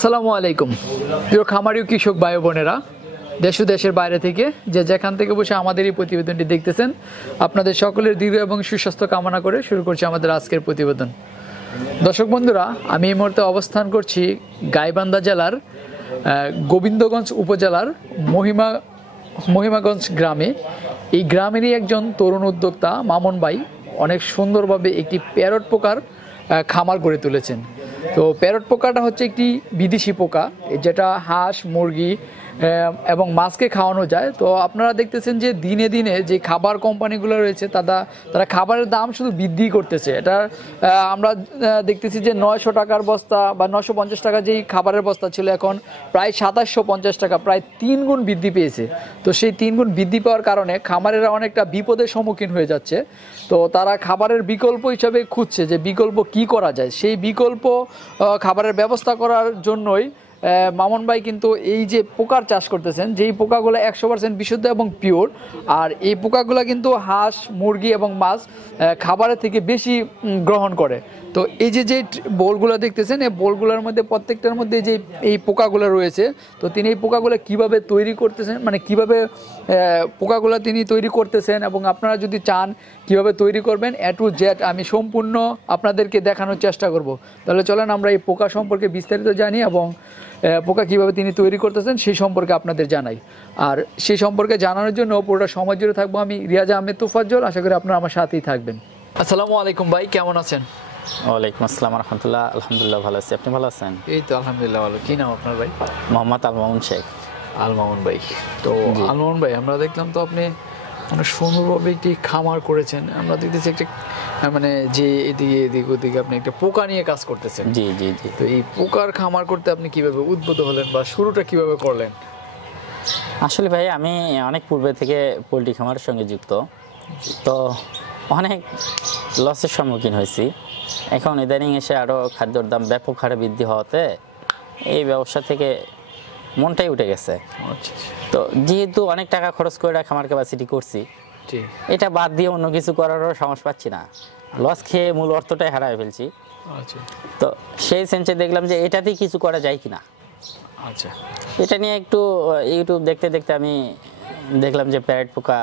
আসসালামু আলাইকুম প্রিয় খামারি ও কৃষক ভাই বোনেরা, দেশ ও দেশের বাইরে থেকে যে যেখান থেকে বসে আমাদের এই প্রতিবেদনটি দেখতেছেন, আপনাদের সকলের দীর্ঘ এবং সুস্বাস্থ্য কামনা করে শুরু করছি আমাদের আজকের প্রতিবেদন। দর্শক বন্ধুরা, আমি এই মুহূর্তে অবস্থান করছি গাইবান্ধা জেলার গোবিন্দগঞ্জ উপজেলার মহিমাগঞ্জ গ্রামে। এই গ্রামেরই একজন তরুণ উদ্যোক্তা মামুন ভাই অনেক সুন্দরভাবে একটি প্যারট পোকার খামার গড়ে তুলেছেন। তো প্যারট পোকাটা হচ্ছে একটি বিদেশি পোকা, যেটা হাঁস, মুরগি এবং মাছকে খাওয়ানো যায়। তো আপনারা দেখতেছেন যে দিনে দিনে যে খাবার কোম্পানিগুলো রয়েছে তারা খাবারের দাম শুধু বৃদ্ধি করতেছে। এটা আমরা দেখতেছি যে 900 টাকার বস্তা বা 950 টাকা যেই খাবারের বস্তা ছিল, এখন প্রায় 2750 টাকা, প্রায় 3 গুণ বৃদ্ধি পেয়েছে। তো সেই 3 গুণ বৃদ্ধি পাওয়ার কারণে খামারেরা অনেকটা বিপদের সম্মুখীন হয়ে যাচ্ছে। তো তারা খাবারের বিকল্প হিসাবে খুঁজছে যে বিকল্প কি করা যায়। সেই বিকল্প খাবারের ব্যবস্থা করার জন্যই মামুন ভাই কিন্তু এই যে পোকার চাষ করতেছেন, যেই পোকাগুলো 100% বিশুদ্ধ এবং পিওর। আর এই পোকাগুলো কিন্তু হাঁস, মুরগি এবং মাছ খাবারের থেকে বেশি গ্রহণ করে। তো এই যে বোলগুলো দেখতেছেন, এই বোলগুলোর মধ্যে প্রত্যেকটার মধ্যে যে এই পোকাগুলো রয়েছে, তো তিনি এই পোকাগুলো কিভাবে তৈরি করতেছেন, মানে কিভাবে পোকাগুলো তিনি তৈরি করতেছেন, এবং আপনারা যদি চান কিভাবে তৈরি করবেন A to Z আমি সম্পূর্ণ আপনাদেরকে দেখানোর চেষ্টা করব। তাহলে চলেন আমরা এই পোকা সম্পর্কে বিস্তারিত জানি এবং পোকা কিভাবে তিনি তৈরি করতেছেন সেই সম্পর্কে আপনাদের জানাই। আর সেই সম্পর্কে জানানোর জন্য পুরোটা সময় জুড়ে থাকবো আমি, রিয়াজ আহমেদ তোফাজ্জল। আশা করি আপনারা আমার সাথেই থাকবেন। আসসালামু আলাইকুম ভাই, কেমন আছেন? ওয়ালাইকুম আসসালাম রহমতুল্লাহ। আলহামদুলিল্লাহ ভালো আছি, আপনি ভালো আছেন? এই তো আলহামদুলিল্লাহ ভালো। কি নাম আপনার ভাই? মোহাম্মদ আল মামুন শেখ। আল মামুন ভাই, তো আল মামুন ভাই, আমরা দেখলাম তো আপনি অনেক সুন্দরভাবে একটি খামার করেছেন। আমরা দেখতেছি একটা মানে যে এদিকে ওদিকে আপনি একটা পোকা নিয়ে কাজ করতেছেন। জি জি জি। তো এই পোকার খামার করতে আপনি কিভাবে উদ্বুদ্ধ হলেন বা শুরুটা কিভাবে করলেন? আসলে ভাই আমি অনেক পূর্বে থেকে পোলট্রি খামারের সঙ্গে যুক্ত, তো অনেক লসের সম্মুখীন হয়েছি। এখন ইদানিং এসে আরও খাদ্যর দাম ব্যাপক হারে বৃদ্ধি হওয়াতে এই ব্যবসা থেকে মনটাই উঠে গেছে। তো যেহেতু অনেক টাকা খরচ করে খামার ক্যাপাসিটি করছি, এটা বাদ দিয়ে অন্য কিছু করারও সাহস পাচ্ছি না। লস খেয়ে মূল অর্থটাই হারায় ফেলছি। তো সেই সেন্সে দেখলাম যে এটাতেই কিছু করা যায় কিনা। আচ্ছা, এটা নিয়ে একটু ইউটিউব দেখতে দেখতে আমি দেখলাম যে প্যারেট পোকা,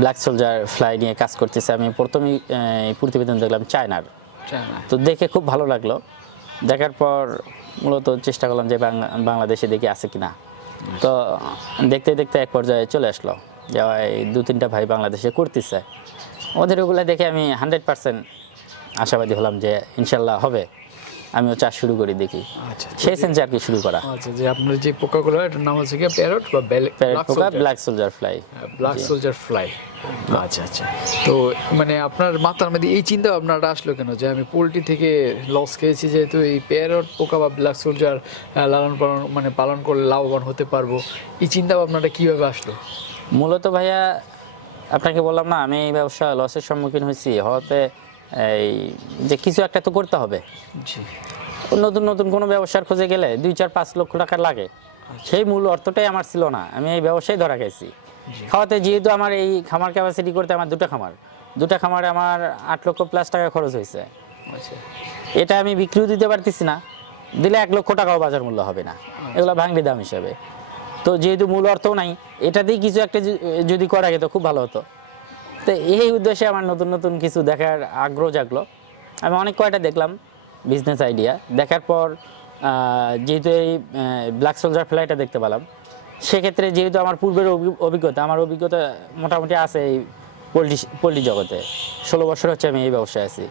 ব্ল্যাক সোলজার ফ্লাই নিয়ে কাজ করতেছে। আমি প্রথমেই প্রতিবেদন দেখলাম চায়নার, তো দেখে খুব ভালো লাগলো। দেখার পর মূলত চেষ্টা করলাম যে বাংলাদেশে দেখি আছে কিনা। তো দেখতে দেখতে এক পর্যায়ে চলে আসলো যে 2-3টা ভাই বাংলাদেশে করতেছে। ওদের ওগুলো দেখে আমি 100% আশাবাদী হলাম যে ইনশাল্লাহ হবে, আমিও চাষ শুরু করি দেখি। আচ্ছা, সেই সেন্সে আর কি শুরু করা। আচ্ছা, যে আপনার যে পোকাগুলো, এটার নাম হচ্ছে কি প্যারট বা প্যারেট পোকা, black soldier fly. Black soldier fly. আচ্ছা আচ্ছা। তো মানে আপনার মাথার মধ্যে এই চিন্তা ভাবনাটা আসলো কেন যে আমি পোলট্রি থেকে লস খেয়েছি, যেহেতু এই প্যারট পোকা বা ব্ল্যাক সোলজার পালন করলে লাভবান হতে পারবো, এই চিন্তা ভাবনাটা কিভাবে আসলো? মূলত ভাইয়া আপনাকে বললাম না, আমি এই ব্যবসা লসের সম্মুখীন হয়েছি হওয়াতে এই যে কিছু একটা তো করতে হবে। জি। নতুন নতুন কোনো ব্যবসার খোঁজে গেলে 2-4-5 লক্ষ টাকা লাগে। সেই মূল অর্থটাই আমার ছিল না, আমি এই ব্যবসায় ধরা খাইছি। খাওয়াতে যেহেতু আমার এই খামার ক্যাপাসিটি করতে আমার দুটা খামারে আমার 8 লক্ষ প্লাস টাকা খরচ হয়েছে। এটা আমি বিক্রিও দিতে পারতেছি না, দিলে 1 লক্ষ টাকাও বাজার মূল্য হবে না, এগুলো ভাঙড়ি দাম হিসাবে। তো যেহেতু মূল অর্থও নাই, এটাতেই কিছু একটা যদি করা যেত খুব ভালো হতো। তো এই উদ্দেশ্যে আমার নতুন নতুন কিছু দেখার আগ্রহ জাগলো। আমি অনেক কয়টা দেখলাম বিজনেস আইডিয়া। দেখার পর যেহেতু এই ব্ল্যাক সোলজার ফ্লাইটা দেখতে পেলাম, সেক্ষেত্রে যেহেতু আমার পূর্বের অভিজ্ঞতা মোটামুটি আছে এই পোলট্রি জগতে, 16 বছর হচ্ছে আমি এই ব্যবসায় আছি।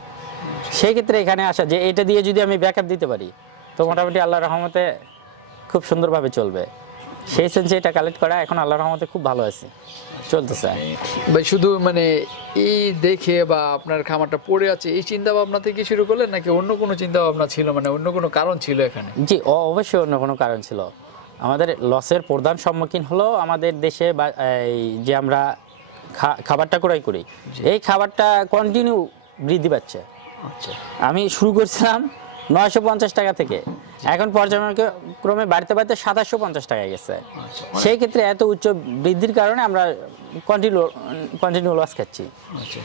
সেই ক্ষেত্রে এখানে আসা যে এটা দিয়ে যদি আমি ব্যাকআপ দিতে পারি, তো মোটামুটি আল্লাহর রহমতে খুব সুন্দরভাবে চলবে। সেই সেন্সে এটা কালেক্ট করা এখন আল্লাহর রহমতে খুব ভালো আছে, চলতেছে ভাই। শুধু মানে এই দেখে বা আপনার খামারটা পড়ে আছে এই চিন্তা ভাবনা থেকে শুরু করলেন, নাকি অন্য কোনো চিন্তা ভাবনা ছিল, মানে অন্য কোনো কারণ ছিল এখানে? জি, অবশ্যই অন্য কোনো কারণ ছিল। আমাদের লসের প্রধান সম্মুখীন হলো আমাদের দেশে এই যে আমরা খাবারটা ক্রয় করি, এই খাবারটা কন্টিনিউ বৃদ্ধি পাচ্ছে। আচ্ছা, আমি শুরু করছিলাম 950 টাকা থেকে, এখন পর্যায়ক্রমে বাড়তে বাড়তে 2750 টাকায় গেছে। সেই ক্ষেত্রে এত উচ্চ বৃদ্ধির কারণে আমরা কন্টিনিউ লস খাচ্ছি।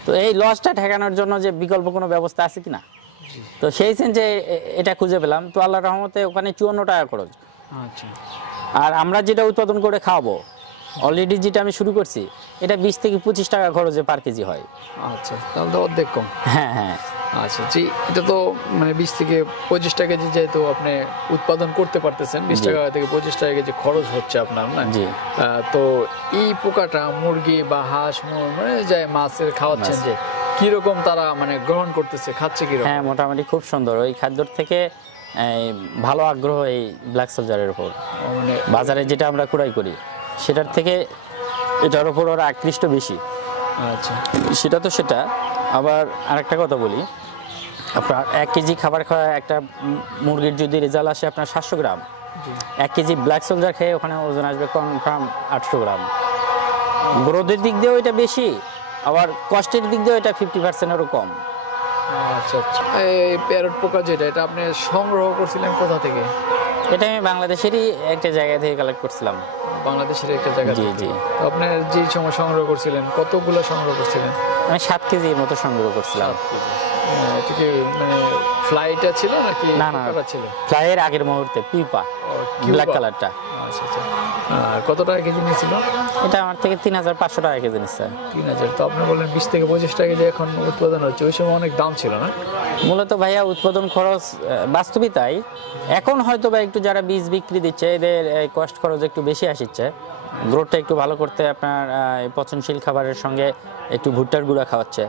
তো এই লসটা ঠেকানোর জন্য যে বিকল্প কোনো ব্যবস্থা আছে কিনা, তো সেই সেন্সে এটা খুঁজে পেলাম। তো আল্লাহর রহমতে ওখানে 54 টাকা খরচ। আচ্ছা আর আমরা যেটা উৎপাদন করে খাওয়াবো অলরেডি যেটা আমি শুরু করছি, এটা 20 থেকে 25 টাকা খরচে পার কেজি হয়। আচ্ছা, তাহলে তো অর্ধেক কম। হ্যাঁ হ্যাঁ। আচ্ছা জি, এটা তো মানে 20 থেকে 25 টাকা কেজি যেহেতু আপনি উৎপাদন করতে পারতেছেন, 20 টাকা থেকে 25 টাকা কেজি খরচ হচ্ছে আপনার, না? জি। তো এই পোকাটা মুরগি বা হাঁস মানে যায় মাছের খাওয়াচ্ছেন, যে কিরকম তারা মানে গ্রহণ করতেছে, খাচ্ছে কিরকম? হ্যাঁ, মোটামুটি খুব সুন্দর। ওই খাদ্যর থেকে ভালো আগ্রহ এই ব্ল্যাক সোলজারের উপর। মানে বাজারে যেটা আমরা ক্রয় করি সেটার থেকে এটার উপর ওরা আকৃষ্ট বেশি। আচ্ছা, সেটা তো সেটা। আবার আরেকটা কথা বলি, আপনার 1 কেজি খাবার খাওয়া একটা মুরগির যদি রেজাল্ট আসে আপনার 700 গ্রাম, 1 কেজি ব্ল্যাক সোলজার খেয়ে ওখানে ওজন আসবে কনফার্ম 800 গ্রাম। গ্রোথের দিক দিয়েও এটা বেশি, আবার কষ্টের দিক দিয়েও এটা 50%-এরও কম। আচ্ছা আচ্ছা। এই প্যারট পোকা যেটা, এটা আপনি সংগ্রহ করছিলেন কোথা থেকে? এটা আমি বাংলাদেশেরই একটা জায়গা থেকে কালেক্ট করছিলাম। বাংলাদেশের একটা জায়গা জি থেকে? জি। তো আপনি যে সময় সংগ্রহ করছিলেন কতগুলো সংগ্রহ করছিলেন? আমি 7 কেজির মতো সংগ্রহ করছিলাম। এটা কি মানে ফ্লাইটা ছিল নাকি না না, পোকাটা ছিল? ফ্লাইয়ের আগের মুহূর্তে পিপা ব্ল্যাক কালারটা। আচ্ছা আচ্ছা। কত টাকা কেজি নিয়েছিল? এটা আমার থেকে 3500 টাকা কেজি নিচ্ছে। 3000। তো আপনি বললেন 20 থেকে 25 টাকা কেজি এখন উৎপাদন হচ্ছে, ওই সময় অনেক দাম ছিল না? মূলত ভাইয়া উৎপাদন খরচ বাস্তবিক তাই। এখন হয়তো বা একটু যারা বীজ বিক্রি দিচ্ছে এদের কষ্ট খরচ একটু বেশি আসছে। গ্রোথটা একটু ভালো করতে আপনার পচনশীল খাবারের সঙ্গে একটু ভুট্টার গুঁড়া খাওয়াচ্ছে,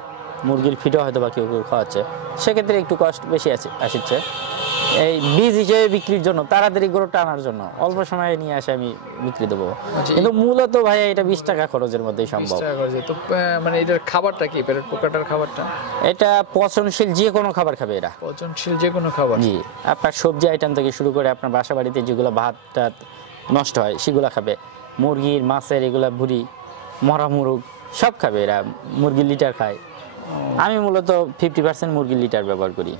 মুরগির ফিডও হয়তো বা কেউ কেউ খাওয়াচ্ছে, সেক্ষেত্রে একটু কষ্ট বেশি আসছে। এই বীজ হিসেবে বিক্রির জন্য, তাড়াতাড়ি গ্রোথটা আনার জন্য অল্প সময়ে নিয়ে আসে আমি বিক্রি দেবো। কিন্তু মূলত ভাইয়া এটা 20 টাকা খরচের মধ্যেই 20 সম্ভব। টাকা খরচে। তো মানে এটার খাবারটা কি, প্যারট পোকাটার খাবারটা? এটা পচনশীল যে কোনো খাবার খাবে এরা। পচনশীল যে কোনো খাবার? জি, আপনার সবজি আইটেম থেকে শুরু করে আপনার বাসা বাড়িতে যেগুলো ভাত টাত নষ্ট হয় সেগুলো খাবে, মুরগির মাছের এগুলা ভুড়ি, মরা মুরগ সব খাবে এরা। মুরগির লিটার খায়। আমি মূলত 50% মুরগির লিটার ব্যবহার করি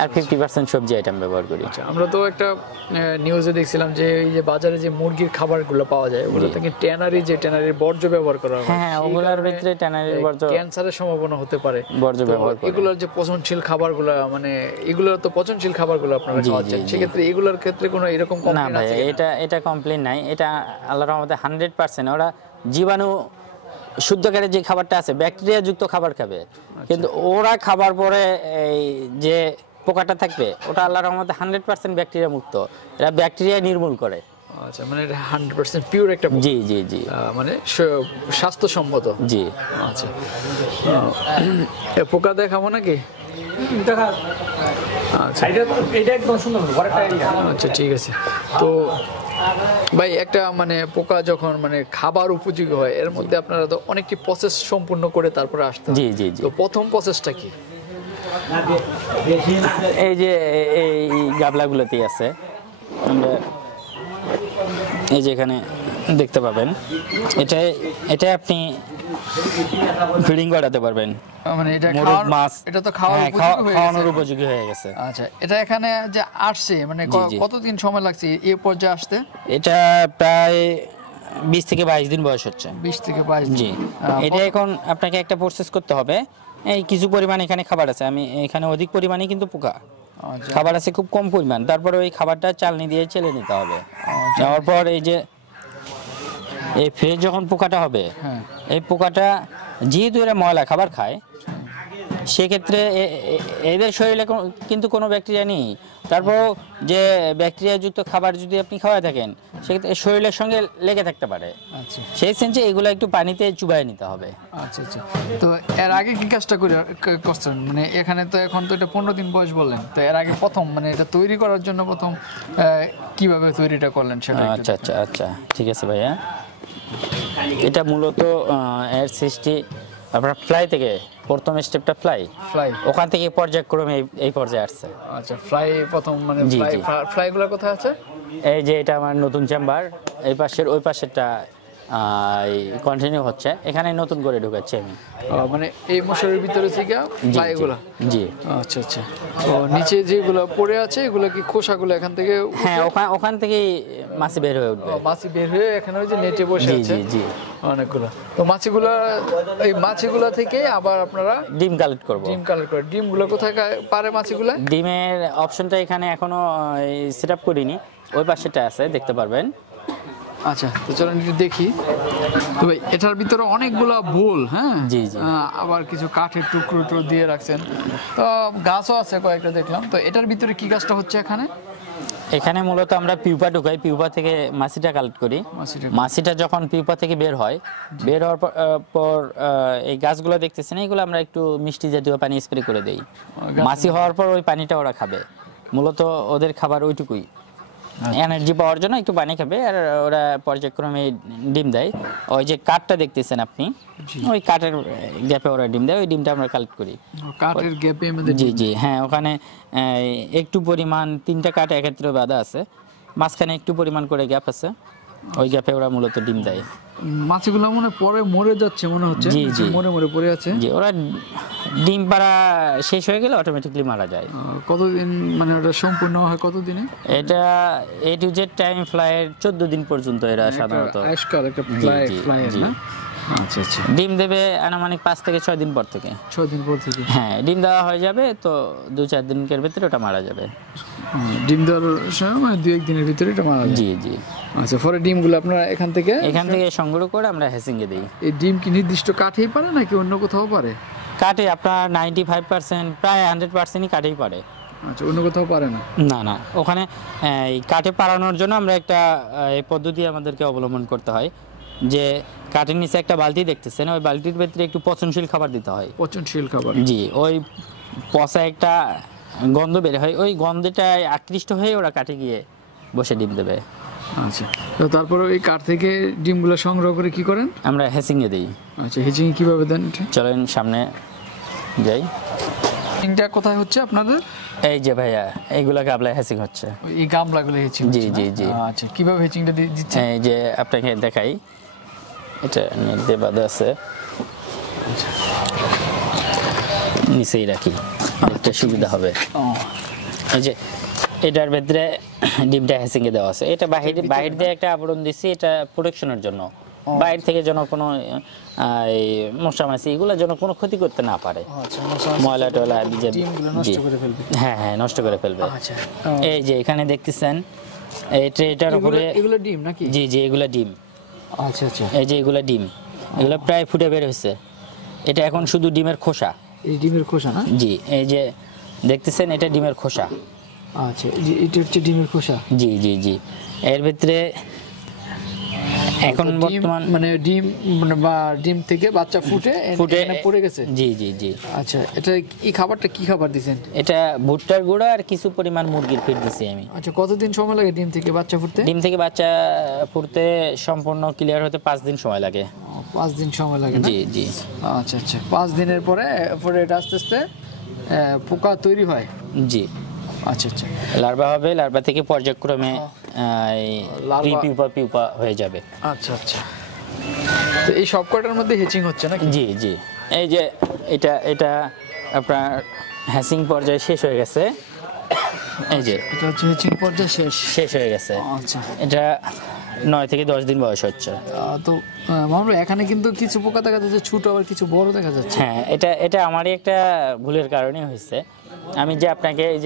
আর 50% সবজি আইটেম ব্যবহার করি। আমরা তো একটা নিউজে দেখছিলাম যে এই যে বাজারে যে মুরগির খাবারগুলো পাওয়া যায় ওগুলো থেকে ট্যানারির বর্জ্য ব্যবহার করা হয়। হ্যাঁ, ওগুলোর ভিতরে ট্যানারির বর্জ্য, ক্যান্সারের সম্ভাবনা হতে পারে বর্জ্য ব্যবহার করে। এগুলোর যে পচনশীল খাবারগুলো, মানে এগুলো তো পচনশীল খাবারগুলো আপনারা খাওয়াচ্ছেন, সেক্ষেত্রে এগুলোর ক্ষেত্রে কোনো এরকম না কমপ্লেইন ভাই, আছে? এটা কমপ্লেইন নাই। এটা আল্লাহর রহমতে 100% ওরা জীবাণু শুদ্ধকারী যে খাবারটা আছে ব্যাকটেরিয়া যুক্ত খাবার খাবে, কিন্তু ওরা খাবার পরে এই যে পোকাটা থাকবে ওটা আল্লাহর রহমতে 100% ব্যাকটেরিয়া মুক্ত। এরা ব্যাকটেরিয়া নির্মূল করে। আচ্ছা, মানে 100% পিওর একটা পোকা। জি জি জি। মানে স্বাস্থ্যসম্মত। জি। আচ্ছা, পোকা দেখাবো নাকি? আচ্ছা আচ্ছা, ঠিক আছে। তো ভাই, একটা মানে পোকা যখন মানে খাবার উপযোগী হয় এর মধ্যে আপনারা তো অনেকটি প্রসেস সম্পূর্ণ করে তারপরে আসতে হয়। জি জি জি। তো প্রথম প্রসেসটা কি? এই যে এই গাবলাগুলোতেই আছে, আমরা এই যে এখানে দেখতে পাবেন, এটা আপনি ফিডিং করাতে পারবেন। মানে এটা মুরগ মাছ, এটা তো খাওয়ানোর উপযোগী হয়ে গেছে। আচ্ছা, এটা এখানে যে আসছে মানে কতদিন সময় লাগছে এই পর্যায়ে আসতে? এটা প্রায় 20 থেকে 22 দিন বয়স হচ্ছে। 20 থেকে 22 দিন। জি। এটা এখন আপনাকে একটা প্রসেস করতে হবে। এই কিছু পরিমাণ এখানে খাবার আছে, আমি এখানে অধিক পরিমাণে কিন্তু পোকা, খাবার আছে খুব কম পরিমাণ। তারপরে ওই খাবারটা চালনি দিয়ে চেলে নিতে হবে। নেওয়ার পর এই যে এই ফ্রেশ যখন পোকাটা হবে, এই পোকাটা যেহেতু এরা ময়লা খাবার খায়, সেক্ষেত্রে এদের শরীরে কিন্তু কোনো ব্যাকটেরিয়া নেই। তারপর যে ব্যাকটেরিয়াযুক্ত খাবার যদি আপনি খাওয়ায় থাকেন সেক্ষেত্রে শরীরের সঙ্গে লেগে থাকতে পারে। আচ্ছা, সেই সেন্সে এগুলো একটু পানিতে চুবাই নিতে হবে। আচ্ছা আচ্ছা। তো এর আগে কি কাজটা করছেন? মানে এখানে তো এখন তো এটা 15 দিন বয়স বললেন, তো এর আগে প্রথম মানে এটা তৈরি করার জন্য প্রথম কিভাবে তৈরিটা করলেন সেটা? আচ্ছা আচ্ছা আচ্ছা, ঠিক আছে ভাইয়া। এটা মূলত এর সৃষ্টি আপনার ফ্লাই থেকে, প্রথম স্টেপটা ফ্লাই, ওখান থেকে পর্যায়ক্রমে এই পর্যায়ে আসছে। আচ্ছা, ফ্লাই প্রথম মানে ফ্লাইগুলো কোথায় আছে? এই যে এটা আমার নতুন চেম্বার, এই পাশের ওই পাশেরটা কন্টিনিউ হচ্ছে, এখানে নতুন করে ঢুকাচ্ছি আমি। মানে এই মশারির ভিতরে থেকে জি, এগুলা? জি। আচ্ছা আচ্ছা। তো নিচে যেগুলো পড়ে আছে এগুলো কি খোসাগুলো এখান থেকে হ্যাঁ, ওখান থেকেই মাছি বের হয়ে উঠবে। মাছি বের হয়ে এখানে ওই যে নেটে বসে জি আছে জি জি। অনেকগুলো। তো এই মাছিগুলা থেকে আবার আপনারা ডিম কালেক্ট করব। ডিম কালেক্ট করে ডিমগুলো কোথায় পারে মাছিগুলো? ডিমের অপশনটা এখানে এখনো সেট আপ করিনি, ওই পাশেটা আছে, দেখতে পারবেন। আচ্ছা, তো চলেন একটু দেখি। তো ভাই এটার ভিতরে অনেকগুলা বোল, হ্যাঁ জি জি। আবার কিছু কাঠের টুকরো দিয়ে রাখছেন, তো গাছও আছে কয়েকটা দেখলাম। তো এটার ভিতরে কি গাছটা হচ্ছে এখানে? এখানে মূলত আমরা পিউপা ঢুকাই, পিউপা থেকে মাছিটা কালেক্ট করি। মাছিটা যখন পিউপা থেকে বের হয়, বের হওয়ার পর এই গাছগুলো দেখতেছেন, এইগুলো আমরা একটু মিষ্টি জাতীয় পানি স্প্রে করে দেই। মাছি হওয়ার পর ওই পানিটা ওরা খাবে, মূলত ওদের খাবার ওইটুকুই, এনার্জি পাওয়ার জন্য একটু পানি খাবে, আর ওরা পর্যায়ক্রমে ডিম দেয়। ওই যে কাঠটা দেখতেছেন আপনি, ওই কাঠের গ্যাপে ওরা ডিম দেয়, ওই ডিমটা আমরা কালেক্ট করি। কাঠের গ্যাপে? জি জি, হ্যাঁ। ওখানে একটু পরিমাণ 3টা কাঠ একত্রে বাঁধা আছে, মাঝখানে একটু পরিমাণ করে গ্যাপ আছে, ওই গ্যাপে ওরা মূলত ডিম দেয়। মাছগুলো মনে পরে মরে যাচ্ছে মনে হচ্ছে। জি জি, মরে পড়ে আছে। জি, ওরা ডিম পাড়া শেষ হয়ে গেলে অটোমেটিকলি মারা যায়। কতদিন মানে ওটা সম্পূর্ণ হয় কতদিনে? এটা A to Z টাইম ফ্লাইয়ের 14 দিন পর্যন্ত এরা সাধারণত একটা ফ্লাই না? আচ্ছা আচ্ছা। ডিম দেবে আনুমানিক 5 থেকে 6 দিন পর থেকে। 6 দিন পর থেকে? হ্যাঁ, ডিম দেওয়া হয়ে যাবে তো 2-4 দিনের ভিতরে ওটা মারা যাবে। ডিম দেওয়ার সময় মানে 2-1 দিনের ভিতরে এটা মারা যাবে? জি জি। আচ্ছা, পরে ডিমগুলো আপনারা এখান থেকে সংগ্রহ করে আমরা হ্যাচিংয়ে দেই। এই ডিম কি নির্দিষ্ট কাঠেই পারে নাকি অন্য কোথাও পারে? কাঠে আপনার 95%, প্রায় 100%ই কাঠেই পারে। আচ্ছা, অন্য কোথাও পারে না? না না, ওখানে এই কাঠে পাড়ানোর জন্য আমরা একটা এই পদ্ধতি আমাদেরকে অবলম্বন করতে হয়, যে কাঠের নিচে একটা বালতি দেখতেছেন, ওই বালতির ভেতরে একটু পচনশীল খাবার দিতে হয়। পচনশীল খাবার? জি, ওই পচা একটা গন্ধ বের হয়, ওই গন্ধটায় আকৃষ্ট হয়ে ওরা কাঠে গিয়ে বসে ডিম দেবে। আচ্ছা, তো তারপরে এই কাঠ থেকে ডিমগুলো সংগ্রহ করে কি করেন? আমরা হ্যাচিংয়ে দিই। আচ্ছা, হ্যাচিং কিভাবে দেন? চলেন সামনে যাই। হ্যাচিংটা কোথায় হচ্ছে আপনাদের? এই যে ভাইয়া, এইগুলা গামলায় হ্যাচিং হচ্ছে। এই গামলাগুলো হ্যাচিং? জি জি জি। আচ্ছা, কিভাবে হ্যাচিংটা দিচ্ছেন? এই যে আপনাকে দেখাই, এটা নেট দিয়ে বাঁধা আছে, নিচেই রাখি, দেখতে সুবিধা হবে। এই যে এটার ভেতরে ডিমটা হ্যাচিংয়ে দেওয়া আছে, এটা বাহির দিয়ে একটা আবরণ দিচ্ছি, এটা প্রোটেকশনের জন্য, বাইরে থেকে যেন কোনো মশা মাছি এগুলো যেন কোনো ক্ষতি করতে না পারে, ময়লা টয়লা হ্যাঁ হ্যাঁ নষ্ট করে ফেলবে। এই যে এখানে দেখতেছেন এই ট্রেটার উপরে, এগুলো ডিম নাকি? জি জি, এগুলো ডিম। আচ্ছা আচ্ছা। এই যে এগুলো ডিম, এগুলো প্রায় ফুটে বের হয়েছে, এটা এখন শুধু ডিমের খোসা। এই ডিমের খোসা না? জি, এই যে দেখতেছেন এটা ডিমের খোসা। আচ্ছা, এটা হচ্ছে ডিমের খোসা? জি জি জি। এর ভিতরে এখন বর্তমান মানে ডিম বা ডিম থেকে বাচ্চা ফুটে পড়ে গেছে? জি জি জি। আচ্ছা, এটা এই খাবারটা কি খাবার দিবেন? এটা ভুট্টার গুঁড়া আর কিছু পরিমাণ মুরগির ফিড দিছি আমি। আচ্ছা, কতদিন সময় লাগে ডিম থেকে বাচ্চা ফুটতে? ডিম থেকে বাচ্চা ফুটতে সম্পূর্ণ ক্লিয়ার হতে 5 দিন সময় লাগে। 5 দিন সময় লাগে? জি জি। আচ্ছা আচ্ছা, 5 দিনের পরে এটা আস্তে আস্তে পোকা তৈরি হয়? জি। আচ্ছা আচ্ছা, লার্ভা হবে, লার্ভা থেকে পর্যায়ক্রমে পিউপা হয়ে যাবে। আচ্ছা আচ্ছা। তো এই সব কটার মধ্যে হ্যাচিং হচ্ছে নাকি? জি জি। এই যে এটা আপনার হ্যাচিং পর্যায়ে শেষ হয়ে গেছে, এই যে এটা হচ্ছে হ্যাচিং পর্যায়ে শেষ হয়ে গেছে। আচ্ছা, এটা 9 থেকে 10 দিন বয়স হচ্ছে। তো মামুন, এখানে কিন্তু কিছু পোকা দেখা যাচ্ছে ছোট, আবার কিছু বড় দেখা যাচ্ছে। হ্যাঁ, এটা আমারই একটা ভুলের কারণে হয়েছে। আমি যে আপনাকে এই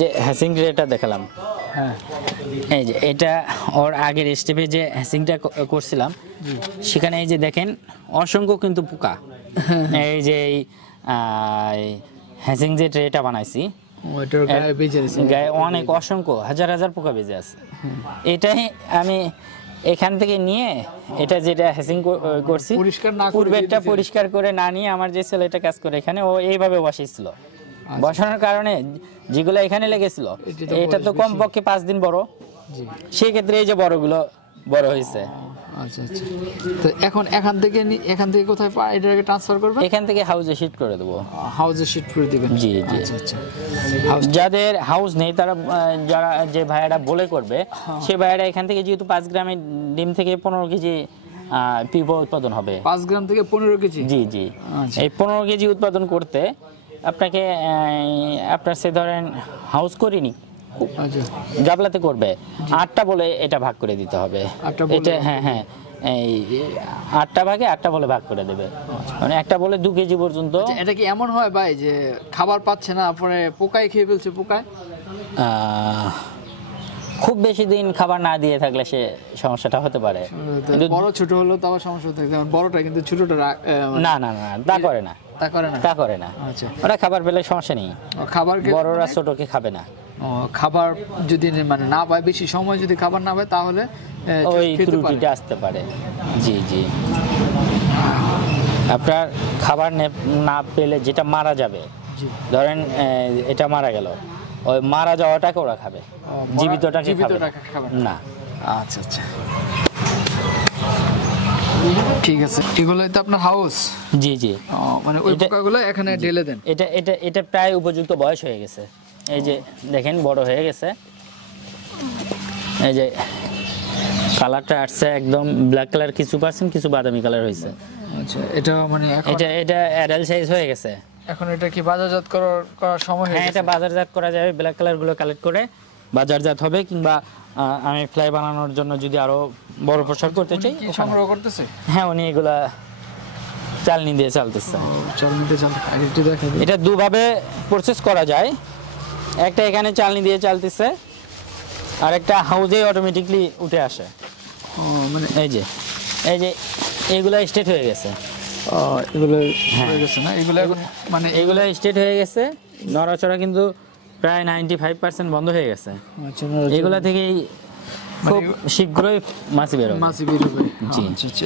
যে হ্যাচিং রেটা দেখালাম, হ্যাঁ, এই যে এটা ওর আগের স্টেপে যে হ্যাচিংটা করছিলাম, সেখানে এই যে দেখেন অসংখ্য কিন্তু পোকা, এই যে হ্যাচিং যে ট্রেটা বানাইছি গায়ে অনেক অসংখ্য হাজার পোকা বেজে আছে। এটাই আমি এখান থেকে নিয়ে এটা যেটা হ্যাচিং করছি, পূর্বেরটা পরিষ্কার করে না নিয়ে আমার যে ছেলেটা কাজ করে এখানে, ও এইভাবে বসেছিল। বসানোর কারণে যেগুলো এখানে লেগেছিল, এটা তো কমপক্ষে 5 দিন বড়, সেই ক্ষেত্রে এই যে বড়গুলো বড় হয়েছে। আচ্ছা আচ্ছা। তো এখান থেকে কোথায় এটাকে ট্রান্সফার করবে? এখান থেকে হাউসে শিফট করে দেবো। হাউসে শিফট করে দিবেন? জি জি। আচ্ছা আচ্ছা। যাদের হাউস নেই তারা যারা যে ভাইয়ারা বলে করবে সে ভাইয়ারা এখান থেকে যেহেতু 5 গ্রামের ডিম থেকে 15 কেজি পিউপা উৎপাদন হবে। 5 গ্রাম থেকে 15 কেজি? জি জি। আচ্ছা। এই 15 কেজি উৎপাদন করতে আপনাকে আপনার সে ধরেন হাউস করিনি আচ্ছা। গাবলাতে করবে 8টা বলে এটা ভাগ করে দিতে হবে। এটা হ্যাঁ হ্যাঁ এই 8টা ভাগে 8টা বলে ভাগ করে দেবে, মানে একটা বলে 2 কেজি পর্যন্ত। এটা কি এমন হয় ভাই যে খাবার পাচ্ছে না পরে পোকায় খেয়ে ফেলছে? পোকায় খুব বেশি দিন খাবার না দিয়ে থাকলে সে সমস্যাটা হতে পারে। বড় ছোট হলো তো আবার সমস্যা হতে পারে, বড়টা কিন্তু ছোটটা না না না তা করে না, তা করে না। আচ্ছা। ওরা খাবার পেলে সমস্যা নেই, খাবার বড়রা ছোটকে খাবে না। খাবার যদি মানে না পায়, বেশি সময় যদি খাবার না পায় তাহলে ওই ত্রুটিটা আসতে পারে। জি জি। আপনার খাবার না পেলে যেটা মারা যাবে, ধরেন এটা মারা গেল, ওই মারা যাওয়াটাকে ওরা খাবে, জীবিতটাকে খাবে না। আচ্ছা আচ্ছা ঠিক আছে। এগুলোই তো আপনার হাউস? জি জি। মানে ওই পোকাগুলো এখানে ঢেলে দেন? এটা এটা এটা প্রায় উপযুক্ত বয়স হয়ে গেছে, এই যে দেখেন বড় হয়ে গেছে, এই যে কালারটা আসছে একদম ব্ল্যাক কালার, কিছু পার্সেন্ট কিছু বাদামি কালার হয়েছে। আচ্ছা। এটা মানে এটা অ্যাডাল্ট সাইজ হয়ে গেছে। এখন এটা কি বাজারজাত করার সময় হয়ে গেছে? হ্যাঁ, এটা বাজারজাত করা যাবে, ব্ল্যাক কালার গুলো কালেক্ট করে বাজারজাত হবে, কিংবা আমি ফ্লাই বানানোর জন্য যদি আরো বড় প্রসার করতে চাই। কি সংগ্রহ করতেছে? হ্যাঁ, উনি এগুলা চালনি দিয়ে চালতেছে। এটা দুভাবে প্রসেস করা যায়, একটা এখানে চালনি দিয়ে চালতেছে, আর একটা হাউজে অটোমেটিকলি উঠে আসে। মানে এই যে এইগুলা স্টেট হয়ে গেছে। এগুলো হয়ে গেছে না? এগুলো এখন মানে এগুলো স্টেট হয়ে গেছে, নড়াচড়া কিন্তু প্রায় 95% বন্ধ হয়ে গেছে। আচ্ছা। এগুলা থেকেই খুব শীঘ্রই মাছি বের হবে। জি। আচ্ছা।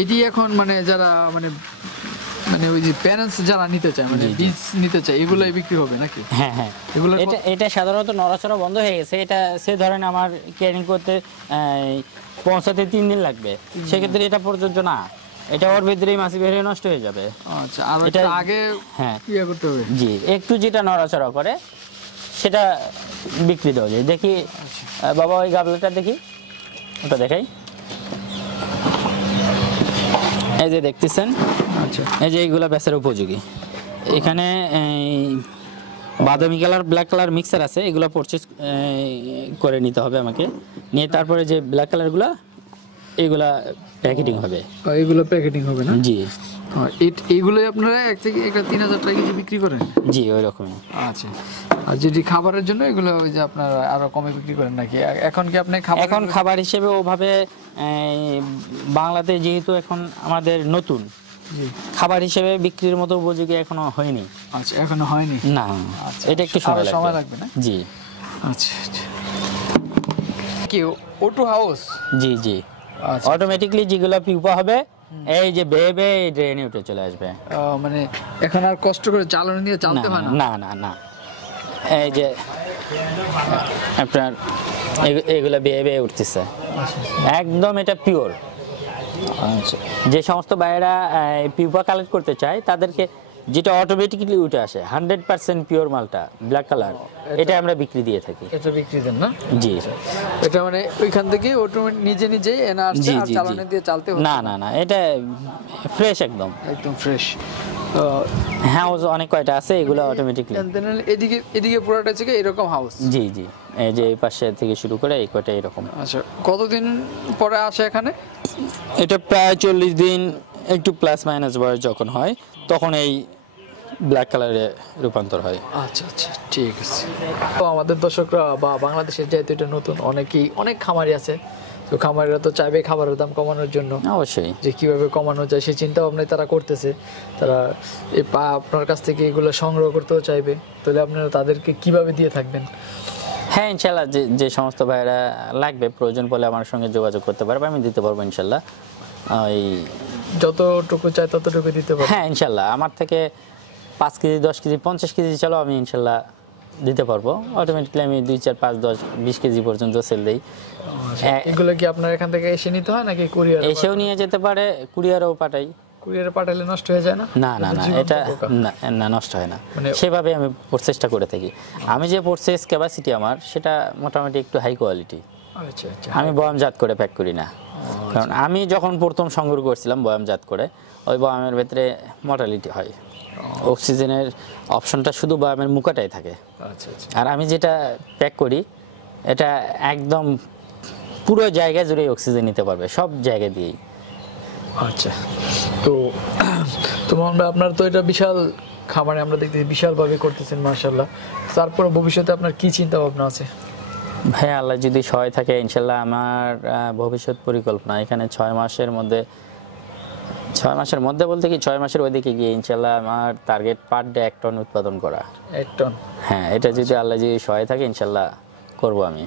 এটি এখন মানে যারা মানে ওই যে প্যারেন্টস যারা নিতে চায়, মানে বীজ নিতে চায়, এগুলাই বিক্রি হবে নাকি? হ্যাঁ হ্যাঁ। এটা সাধারণত নড়াচড়া বন্ধ হয়ে গেছে, এটা সে ধরেন আমার ক্যারিং করতে পৌঁছাতে 3 দিন লাগবে, সেক্ষেত্রে এটা পর্যন্ত না, এটা ওর ভিতরেই মাছি বের হয়ে নষ্ট হয়ে যাবে। আচ্ছা। আর এটা আগে হ্যাঁ করতে হবে? জি, একটু যেটা নড়াচড়া করে সেটা বিক্রি দেওয়া যায়। দেখি বাবা ওই গাবলাটা দেখি, ওটা দেখাই। এই যে দেখতেছেন, আচ্ছা, এই যে এইগুলা বেচার উপযোগী। এখানে বাদামি কালার ব্ল্যাক কালার মিক্সার আছে, এগুলো পারচেজ করে নিতে হবে আমাকে, নিয়ে তারপরে যে ব্ল্যাক কালারগুলো এগুলা প্যাকেটিং হবে। এগুলো প্যাকেটিং হবে না? জি। এইগুলোই আপনারা এক থেকে 3000 টাকা কেজি বিক্রি করেন? জি, ওই রকমই। আচ্ছা। আর যদি খাবারের জন্য এগুলো ওই যে আপনারা আরো কমে বিক্রি করেন নাকি? এখন কি আপনি এখন খাবার হিসেবে ওভাবে বাংলাতে যেহেতু এখন আমাদের নতুন, খাবার হিসেবে বিক্রির মতো উপযোগী এখনো হয়নি। আচ্ছা, এখনো হয়নি না? এটা একটু সময় লাগবে না? জি। আচ্ছা। কি অটো হাউস? জি জি। অটোমেটিকলি যেগুলো পিউপা হবে এই যে বেবে ড্রেনে উঠে চলে আসবে। মানে এখন আর কষ্ট করে চালনি দিয়ে চালতে হয় না? না না না। এই যে আপনার এগুলো বেবে উঠতেছে একদম, এটা পিওর। আচ্ছা। যে সমস্ত বাইরা পিউপা কালেক্ট করতে চায় তাদেরকে যেটা অটোমেটিক্যালি উঠে আসে 100% পিওর মালটা ব্ল্যাক কালার, এটা আমরা বিক্রি দিয়ে থাকি। এটা বিক্রি দেন না? জি। এটা মানে ওইখান থেকে অটোমেটিক নিজেই এনে আসছে, আর চালানি দিয়ে চালতে হয় না? না না, এটা ফ্রেশ, একদম ফ্রেশ। হাউস অনেক কয়টা আছে, এগুলো অটোমেটিকলি। এদিকে পুরোটা থেকে এরকম হাউস? জি জি। এই যে এই পাশে থেকে শুরু করে এই কয়টা এরকম। আচ্ছা। কতদিন পরে আসে এখানে? এটা প্রায় 40 দিন, একটু প্লাস মাইনাস বয়স যখন হয় তখন এই ব্ল্যাক কালারে রূপান্তর হয়। আচ্ছা আচ্ছা, ঠিক আছে। তো আমাদের দর্শকরা বা বাংলাদেশের যেহেতু এটা নতুন, অনেক খামারি আছে, তো খামারিরা তো চাইবে খাবারের দাম কমানোর জন্য, অবশ্যই, যে কিভাবে কমানো যায় সেই চিন্তা ভাবনায় তারা করতেছে। তারা আপনার কাছ থেকে এগুলো সংগ্রহ করতেও চাইবে, তাহলে আপনারা তাদেরকে কিভাবে দিয়ে থাকবেন? হ্যাঁ, ইনশাল্লাহ যে সমস্ত ভাইরা লাগবে, প্রয়োজন পড়লে আমার সঙ্গে যোগাযোগ করতে পারবে, আমি দিতে পারবো ইনশাল্লাহ। ওই যতটুকু চাই ততটুকু দিতে পারবো। হ্যাঁ ইনশাল্লাহ। আমার থেকে 5 কেজি, 10 কেজি, 50 কেজি চলো, আমি ইনশাল্লাহ দিতে পারবো। অটোমেটিক্যালি আমি 2, 4, 5, 10, 20 কেজি পর্যন্ত সেল দিই। এগুলো কি আপনার এখান থেকে এসে নিতে হয় নাকি কুরিয়ার? এসেও নিয়ে যেতে পারে, কুরিয়ারও পাঠাই। কুরিয়ারে পাঠালে নষ্ট হয়ে যায় না? না না না, জীবন্ত এটা পোকা? না নষ্ট হয় না, মানে- সেভাবে আমি প্রসেসটা করে থাকি। আমি যে প্রসেস ক্যাপাসিটি আমার সেটা মোটামুটি একটু হাই কোয়ালিটি। আচ্ছা আচ্ছা। আমি বয়ামজাত করে প্যাক করি না, কারণ আমি যখন প্রথম সংগ্রহ করছিলাম বয়ামজাত করে, ওই বয়ামের ভেতরে মর্টালিটি হয়। অক্সিজেনের অপশনটা শুধু বয়ামের মুখাটাই থাকে। আচ্ছা আচ্ছা। আর আমি যেটা প্যাক করি এটা একদম পুরো জায়গা জুড়ে অক্সিজেন নিতে পারবে, সব জায়গা দিয়েই। আচ্ছা, তো তোমার আপনার তো এটা বিশাল খামারে আমরা দেখতেছি বিশালভাবে করতেছেন মাশাআল্লাহ। তারপরে ভবিষ্যতে আপনার কি চিন্তা ভাবনা আছে? ভাই আল্লাহ যদি সহায় থাকে ইনশাল্লাহ আমার ভবিষ্যৎ পরিকল্পনা এখানে 6 মাসের মধ্যে, 6 মাসের মধ্যে বলতে কি 6 মাসের ওইদিকে গিয়ে ইনশাল্লাহ আমার টার্গেট পার ডে 1 টন উৎপাদন করা। 1 টন? হ্যাঁ, এটা যদি আল্লাহ যদি সহায় থাকে ইনশাল্লাহ করব আমি।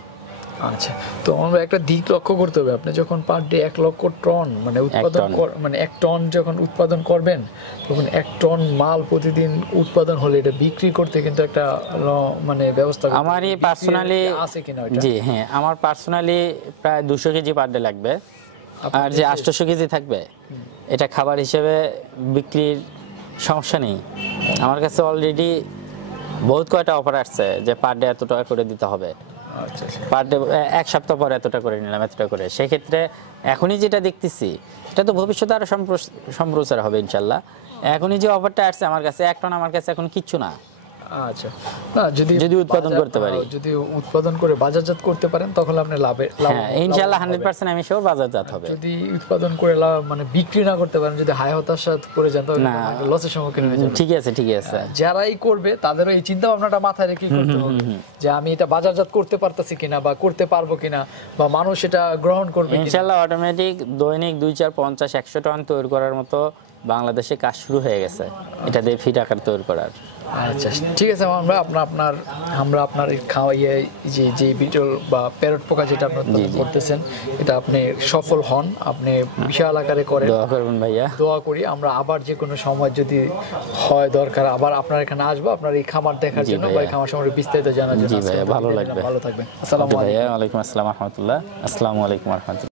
আচ্ছা, তো আমরা একটা দিক লক্ষ্য করতে হবে। আপনি যখন পার ডে 1 লক্ষ টন মানে উৎপাদন মানে 1 টন যখন উৎপাদন করবেন, তখন 1 টন মাল প্রতিদিন উৎপাদন হলে এটা বিক্রি করতে কিন্তু একটা মানে ব্যবস্থা আমারই পার্সোনালি আছে কিনা ওটা? জি হ্যাঁ, আমার পার্সোনালি প্রায় 200 কেজি পার ডে লাগবে। আর যে 800 কেজি থাকবে এটা খাবার হিসেবে বিক্রির সমস্যা নেই। আমার কাছে অলরেডি বহুত কয়টা অফার আসছে যে পার ডে এত টাকা করে দিতে হবে, আচ্ছা আচ্ছা। পার ডে 1 সপ্তাহ পরে এতটা করে নিলাম, এতটা করে। সেক্ষেত্রে এখনই যেটা দেখতেছি এটা তো ভবিষ্যতে আরো সম্প্রচার হবে ইনশাল্লাহ। এখনই যে অফারটা আসছে আমার কাছে 1 টন আমার কাছে এখন কিচ্ছু না। আচ্ছা, না যদি উৎপাদন করতে পারি, যদি উৎপাদন করে বাজারজাত করতে পারেন তখন আপনি হ্যাঁ ইনশাআল্লাহ 100% আমি শিওর বাজারজাত হবে। যদি উৎপাদন করে মানে বিক্রি না করতে পারেন, যদি হাই হতাশা করে যান তাহলে লসের সম্মুখীন হয়ে যাবেন। ঠিক আছে ঠিক আছে। যারাই করবে তাদেরও এই চিন্তা ভাবনাটা মাথায় রেখে করতে হবে যে আমি এটা বাজারজাত করতে পারতেছি কিনা বা করতে পারবো কিনা, বা মানুষ এটা গ্রহণ করবে কিনা। ইনশাআল্লাহ অটোমেটিক দৈনিক 2, 4, 50, 100 টন তৈরি করার মতো বাংলাদেশে কাজ শুরু হয়ে গেছে এটা দিয়ে ফিড আকার তৈরি করার। আচ্ছা ঠিক আছে, আমরা আপনার যে বিটল বা প্যারট পোকা যেটা আপনার করতেছেন এটা আপনি সফল হন, আপনি বিশাল আকারে করেন। দোয়া করবেন ভাইয়া। দোয়া করি। আমরা আবার যে কোনো সময় যদি হয় দরকার আবার আপনার এখানে আসবো, আপনার এই খামার দেখার জন্য বা এই খামার সম্পর্কে বিস্তারিত জানার জন্য। জি ভাইয়া, ভালো লাগবে। ভালো থাকবেন। আসসালামু আলাইকুম। ওয়ালাইকুম আসসালাম রাহমাতুল্লাহ। আসসালামু আলাইকুম রাহমাতুল্লাহ।